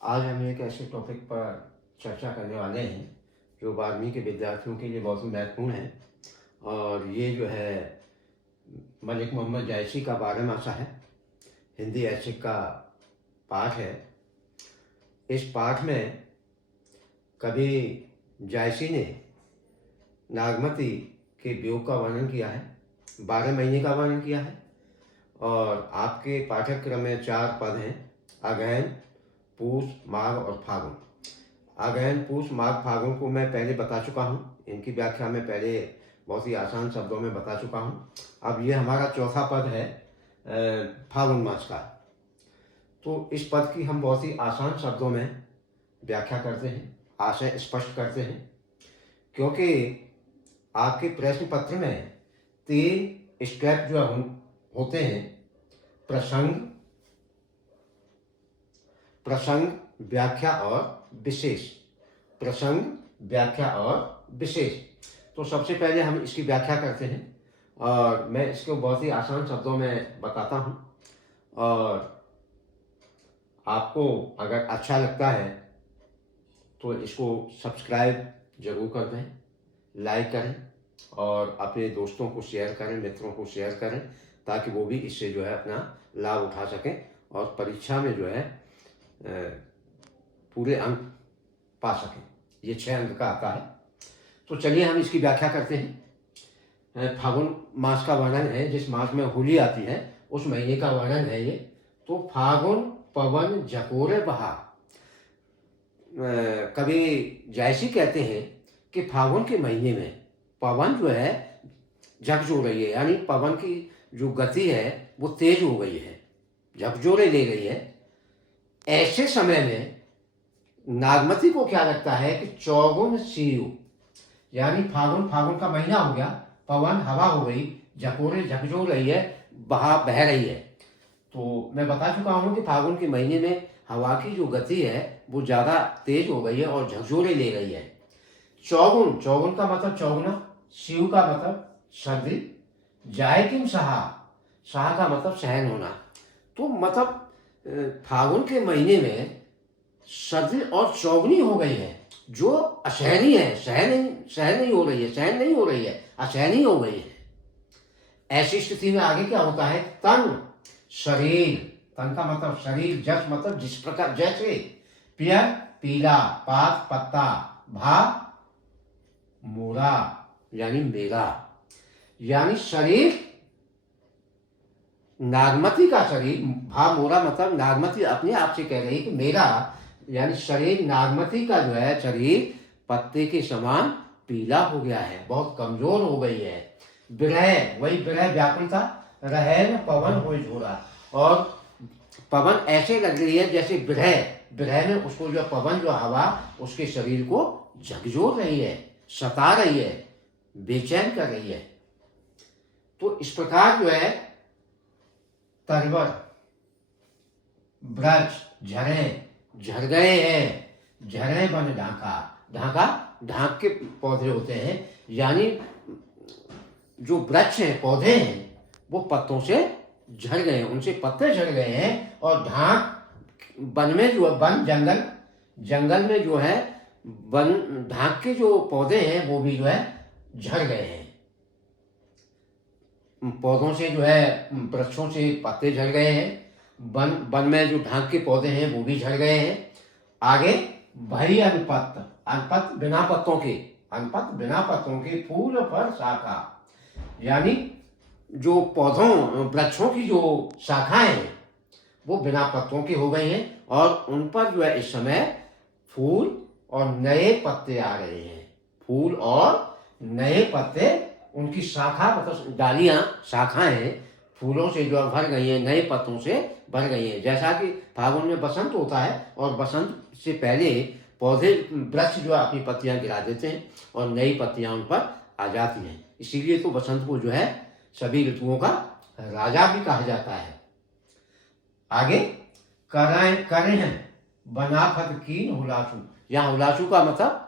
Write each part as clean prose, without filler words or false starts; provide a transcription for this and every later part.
आज हम एक ऐसे टॉपिक पर चर्चा करने वाले हैं जो 12वीं के विद्यार्थियों के लिए बहुत ही महत्वपूर्ण है। और ये जो है मलिक मोहम्मद जायसी का 12वां है, हिंदी ऐच्छिक का पाठ है। इस पाठ में कवि जायसी ने नागमती के वियोग का वर्णन किया है, 12 महीने का वर्णन किया है। और आपके पाठ्यक्रम में 4 पद हैं: अगहन, पूष, माघ और फागुन। अगहन, पूष, माघ, फागुन को मैं पहले बता चुका हूँ, इनकी व्याख्या मैं पहले बहुत ही आसान शब्दों में बता चुका हूँ। अब ये हमारा चौथा पद है फागुन मास का। तो इस पद की हम बहुत ही आसान शब्दों में व्याख्या करते हैं, आशय स्पष्ट करते हैं, क्योंकि आपके प्रश्न पत्र में 3 स्टेप जो होते हैं: प्रसंग, व्याख्या और विशेष। प्रसंग, व्याख्या और विशेष। तो सबसे पहले हम इसकी व्याख्या करते हैं और मैं इसको बहुत ही आसान शब्दों में बताता हूँ। और आपको अगर अच्छा लगता है तो इसको सब्सक्राइब जरूर कर दें, लाइक करें और अपने दोस्तों को शेयर करें, मित्रों को शेयर करें, ताकि वो भी इससे जो है अपना लाभ उठा सकें और परीक्षा में जो है पूरे अंक पा सकें। ये 6 अंक का आता है। तो चलिए हम इसकी व्याख्या करते हैं। फागुन मास का वर्णन है, जिस मास में होली आती है उस महीने का वर्णन है ये। तो फागुन पवन झकोरे बहा। कवि जायसी कहते हैं कि फागुन के महीने में पवन जो है झकझोर रही है, यानी पवन की जो गति है वो तेज हो गई है, झकझोरे ले गई है। ऐसे समय में नागमती को क्या लगता है कि चौगुन सीयु, यानी फागुन का महीना हो गया, पवन हवा हो गई, झकोरे झकझोर रही है, बह रही है। तो मैं बता चुका हूँ कि फागुन के महीने में हवा की जो गति है वो ज़्यादा तेज हो गई है और झकझोरे ले रही है। चौगुन का मतलब चौगुना, शिव का मतलब सर्दी, जायकिम सहा का मतलब सहन होना। तो मतलब फागुन के महीने में सर्दी और चौगुनी हो गई है, जो असहनीय है, सहन नहीं हो रही है, असहनीय हो गई है। ऐसी स्थिति में आगे क्या होता है? तन, शरीर, तन का मतलब शरीर, जस मतलब जिस प्रकार, जैसे पियर पीला, पात पत्ता, भा मोरा यानी मेरा, यानी शरीर नागमती का शरीर, भा मोरा मतलब नागमती अपने आप से कह रही है कि मेरा, यानी शरीर नागमती का जो है शरीर पत्ते के समान पीला हो गया है, बहुत कमजोर हो गई है। विरह, वही विरह व्याकुलता, रहन पवन हो झोरा, और पवन ऐसे लग रही है जैसे विरह में उसको जो पवन जो हवा उसके शरीर को झकझोर रही है, सता रही है, बेचैन कर रही है। तो इस प्रकार जो है तरवर, ब्रज, झर गए हैं, झरे बन ढांक के पौधे होते हैं, यानी जो वृक्ष हैं, पौधे हैं, वो पत्तों से झड़ गए हैं, उनसे पत्ते झड़ गए हैं। और ढांक वन में जो वन जंगल में जो है वन ढांक के जो पौधे हैं वो भी जो है झड़ गए हैं। पौधों से जो है, वृक्षों से पत्ते झड़ गए हैं, वन में जो ढांक के पौधे हैं वो भी झड़ गए हैं। आगे भई अनपत्त बिना पत्तों के फूल पर शाखा, यानी जो पौधों वृक्षों की जो शाखाएं हैं वो बिना पत्तों की हो गई हैं और उन पर जो है इस समय फूल और नए पत्ते आ रहे हैं। फूल और नए पत्ते, उनकी शाखा मतलब डालियां, शाखाएं फूलों से जो भर गई हैं, नए पत्तों से भर गई हैं। जैसा कि फागुन में बसंत होता है और बसंत से पहले पौधे, वृक्ष जो है अपनी पत्तियां गिरा देते हैं और नई पत्तियां उन पर आ जाती हैं। इसीलिए तो बसंत को जो है सभी ऋतुओं का राजा भी कहा जाता है। आगे करें हैं बनाफत कीन हुलासू, यहाँ हुलासू का मतलब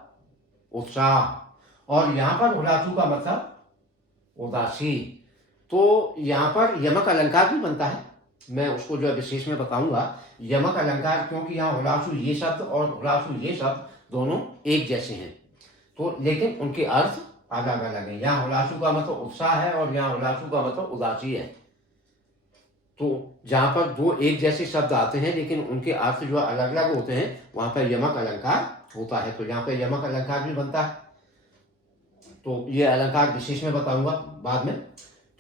उत्साह और यहाँ पर हुलासू का मतलब उदासी। तो यहाँ पर यमक अलंकार भी बनता है। मैं उसको जो है विशेष में बताऊंगा। यमक अलंकार, क्योंकि यहाँ हुलासु ये शब्द और हुलासु ये शब्द दोनों एक जैसे हैं, तो लेकिन उनके अर्थ अलग अलग हैं। यहाँ हुलासु का मतलब उत्साह है और यहाँ हुलासु का मतलब उदासी है। तो जहाँ पर दो एक जैसे शब्द आते हैं लेकिन उनके अर्थ जो अलग अलग होते हैं, वहाँ पर यमक अलंकार होता है। तो यहाँ पर यमक अलंकार भी बनता है, तो ये अलंकार विशेष में बताऊंगा बाद में।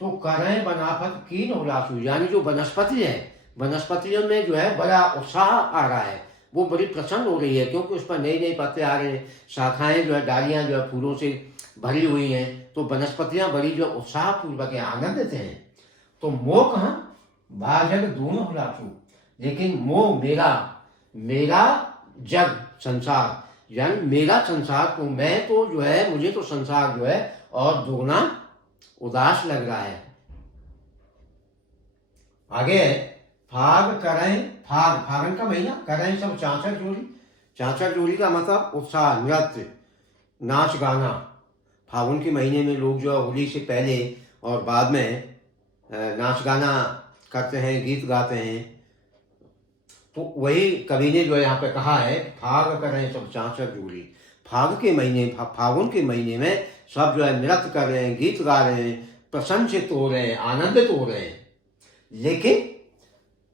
तो करें बनाफत कीन हुलासु, यानी जो वनस्पति है, वनस्पतियों में जो है बड़ा उत्साह आ रहा है, वो बड़ी प्रसन्न हो रही है, क्योंकि उस पर नए नए पत्ते आ रहे हैं, शाखाएं जो है, डालियां जो है फूलों से भरी हुई हैं, तो वनस्पतियां बड़ी जो उत्साहपूर्वक आनंदित हैं। तो मोह कहाँ भाजन दोनों हुलासु, लेकिन मोह मेरा, मेरा जग संसार, यानी मेरा संसार, तो मैं तो जो है, मुझे तो संसार जो है और दुगना उदास लग रहा है। आगे फाग करें, फाग फागन का महीना, करें सब चांचर चोरी, चांचर चोरी का मतलब उत्साह, नृत्य, नाच गाना। फागुन के महीने में लोग जो है होली से पहले और बाद में नाच गाना करते हैं, गीत गाते हैं। तो वही कवि ने जो है यहाँ पे कहा है, फाग करें सब चांचर चोरी। फाग के महीने, फागुन के महीने में सब जो है नृत्य कर रहे हैं, गीत गा रहे हैं, प्रसन्नचित हो रहे हैं, आनंदित हो रहे हैं। लेकिन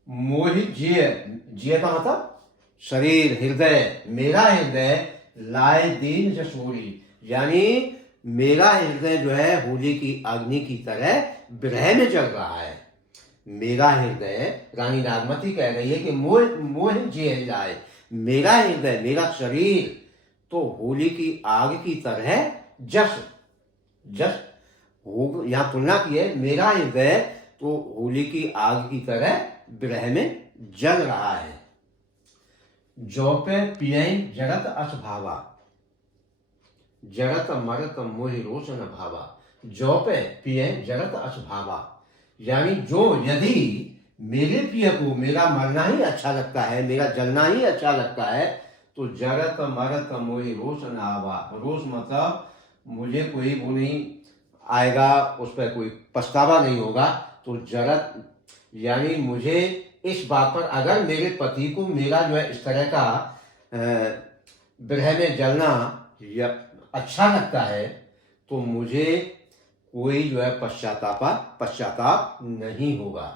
मोहि जिय, जिय का मतलब शरीर, हृदय, मेरा हृदय लाए दीन जसोरी, यानी मेरा हृदय जो है होली की अग्नि की तरह विरह में जल रहा है। मेरा हृदय, रानी नागमती कह रही है कि मोह मोह जिय लाए, मेरा हृदय, मेरा शरीर तो होली की आग की तरह जस, जस हो, यहाँ तुलना की है, मेरा हृदय तो होली की आग की तरह विरह में जल रहा है। जो पे पियई जरत अस भावा, जरत मरत मोहि रोशन भावा, जो पे पियई जरत अस भावा, यानी जो यदि मेरे प्रिय को मेरा मरना ही अच्छा लगता है, मेरा जलना ही अच्छा लगता है, तो जरत मरत मोहि रोशन आवा, रोष मतलब मुझे कोई वो नहीं आएगा, उस पर कोई पछतावा नहीं होगा। तो जरत यानी मुझे इस बात पर, अगर मेरे पति को मेरा जो है इस तरह का विरह में जलना या अच्छा लगता है, तो मुझे कोई जो है पश्चाताप नहीं होगा।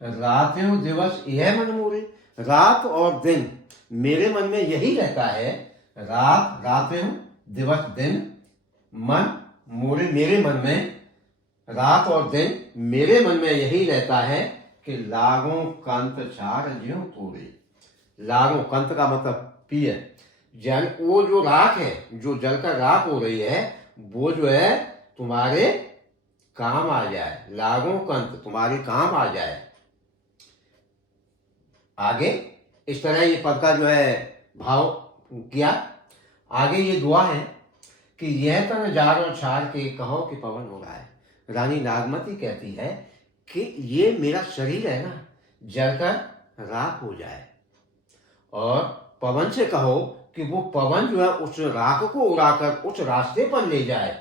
रात्यों दिवस यह मन मोरे, रात और दिन मेरे मन में यही रहता है। रात, रात्यों, दिवस दिन, मन मोरे, मेरे मन में, रात और दिन मेरे मन में यही रहता है कि लागों कंत छार ज्यों तोरे। लागों, कंत का मतलब पिय, जल, वो जो राख है, जो जलकर राख हो रही है, वो जो है तुम्हारे काम आ जाए। लागों कंत, तुम्हारे काम आ जाए। आगे इस तरह ये पद का जो है भाव किया। आगे ये दुआ है कि यह तन जारो छार के कहो कि पवन हो रहा है। रानी नागमती कहती है कि ये मेरा शरीर है ना, जलकर राख हो जाए, और पवन से कहो कि वो पवन जो है उस राख को उड़ाकर उस रास्ते पर ले जाए।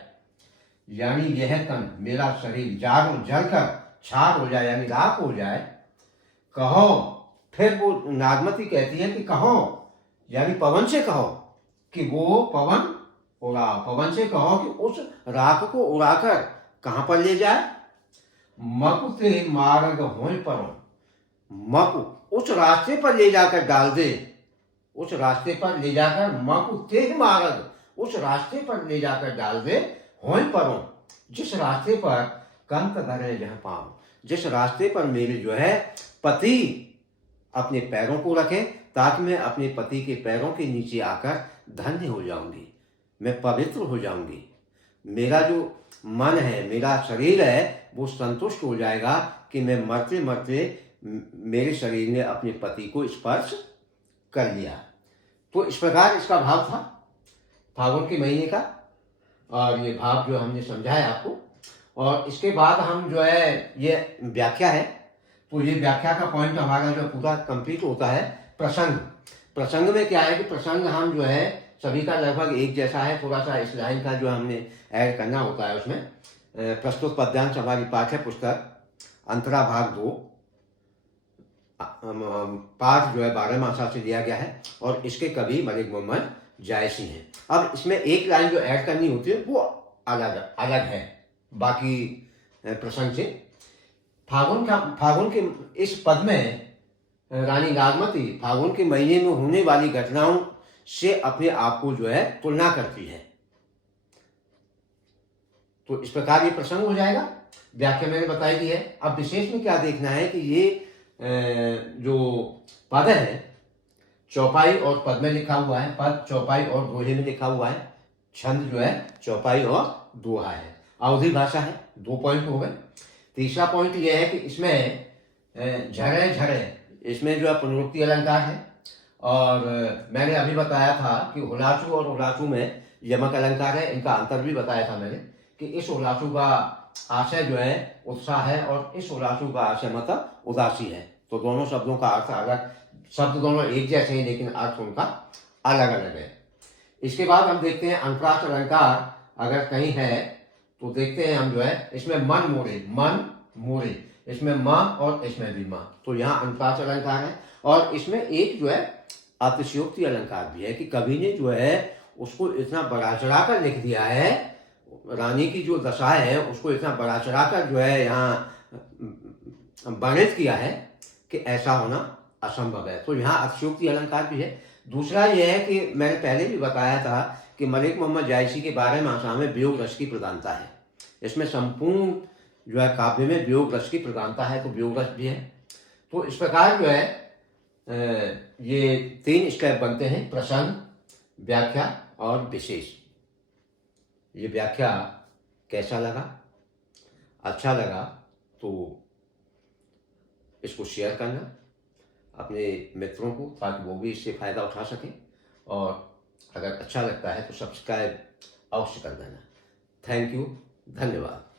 यानी यह तन, मेरा शरीर, जारो, जलकर छार हो जाए, यानी राख हो जाए। कहो, फिर वो नागमती कहती है कि कहो, यानी पवन से कहो कि वो पवन उड़ा, पवन से कहो कि उस राख को उड़ाकर कहां पर ले जाए। मकु ते मार्ग होय परो, मकु उस रास्ते पर ले जाकर डाल दे, उस रास्ते पर ले जाकर, मकु ते मार्ग उस रास्ते पर ले जाकर डाल दे, होय परो जिस रास्ते पर कंत धरे जहां पाऊं, जिस रास्ते पर मेरे जो है पति अपने पैरों को रखें, ताकि मैं अपने पति के पैरों के नीचे आकर धन्य हो जाऊंगी, मैं पवित्र हो जाऊंगी। मेरा जो मन है, मेरा शरीर है, वो संतुष्ट हो जाएगा कि मैं मरते मरते मेरे शरीर ने अपने पति को स्पर्श कर लिया। तो इस प्रकार इसका भाव था फागुन के महीने का, और ये भाव जो हमने समझाया आपको। और इसके बाद हम जो है ये व्याख्या है, तो ये व्याख्या का पॉइंट हमारा जो पूरा कंप्लीट होता है। प्रसंग, प्रसंग में क्या है कि प्रसंग हम जो है सभी का लगभग एक जैसा है, थोड़ा सा इस लाइन का जो हमने ऐड करना होता है उसमें। प्रस्तुत पद्यांश हमारी पाठ्य पुस्तक अंतरा भाग 2 पाठ जो है 12 मासा से लिया गया है और इसके कवि मलिक मोहम्मद जायसी हैं। अब इसमें एक लाइन जो ऐड करनी होती है वो अलग अलग है बाकी प्रसंग से। फागुन के इस पद में रानी नागमती फागुन के महीने में होने वाली घटनाओं से अपने आप को जो है तुलना करती है। तो इस प्रकार ये प्रसंग हो जाएगा। व्याख्या मैंने बताई दी है। अब विशेष में क्या देखना है कि ये जो पद है चौपाई और पद में लिखा हुआ है, पद चौपाई और दोहे में लिखा हुआ है, छंद जो है चौपाई और दोहा है, अवधि भाषा है। 2 पॉइंट हो गए। तीसरा पॉइंट यह है कि इसमें झरे झरे इसमें जो है पुनरुक्ति अलंकार है। और मैंने अभी बताया था कि हुलासु और उलासु में यमक अलंकार है। इनका अंतर भी बताया था मैंने कि इस उलासु का आशय जो है उत्साह है और इस उलासु का आशय मतलब उदासी है। तो दोनों शब्दों का अर्थ अलग, शब्द दोनों एक जैसे हैं लेकिन अर्थ उनका अलग अलग है। इसके बाद हम देखते हैं अनुप्रास अलंकार अगर कहीं है तो देखते हैं हम जो है इसमें मन मोरे इसमें माँ और इसमें भी माँ, तो यहाँ अनुप्रास अलंकार है। और इसमें एक जो है अतिशयोक्ति अलंकार भी है कि कवि ने जो है उसको इतना बढ़ा चढ़ा कर लिख दिया है, रानी की जो दशा है उसको इतना बढ़ा चढ़ा कर जो है यहाँ वर्णित किया है कि ऐसा होना असंभव है। तो यहाँ अतिशयोक्ति अलंकार भी है। दूसरा यह है कि मैंने पहले भी बताया था कि मलिक मोहम्मद जायसी के 12 मासा में वियोग रस की प्रधानता है। इसमें संपूर्ण जो है काव्य में वियोग रस की प्रधानता है, तो वियोग रस भी है। तो इस प्रकार जो है ये 3 स्टेप बनते हैं, प्रसंग, व्याख्या और विशेष। ये व्याख्या कैसा लगा? अच्छा लगा तो इसको शेयर करना अपने मित्रों को ताकि वो भी इससे फ़ायदा उठा सकें। और अगर अच्छा लगता है तो सब्सक्राइब अवश्य कर देना। थैंक यू, धन्यवाद।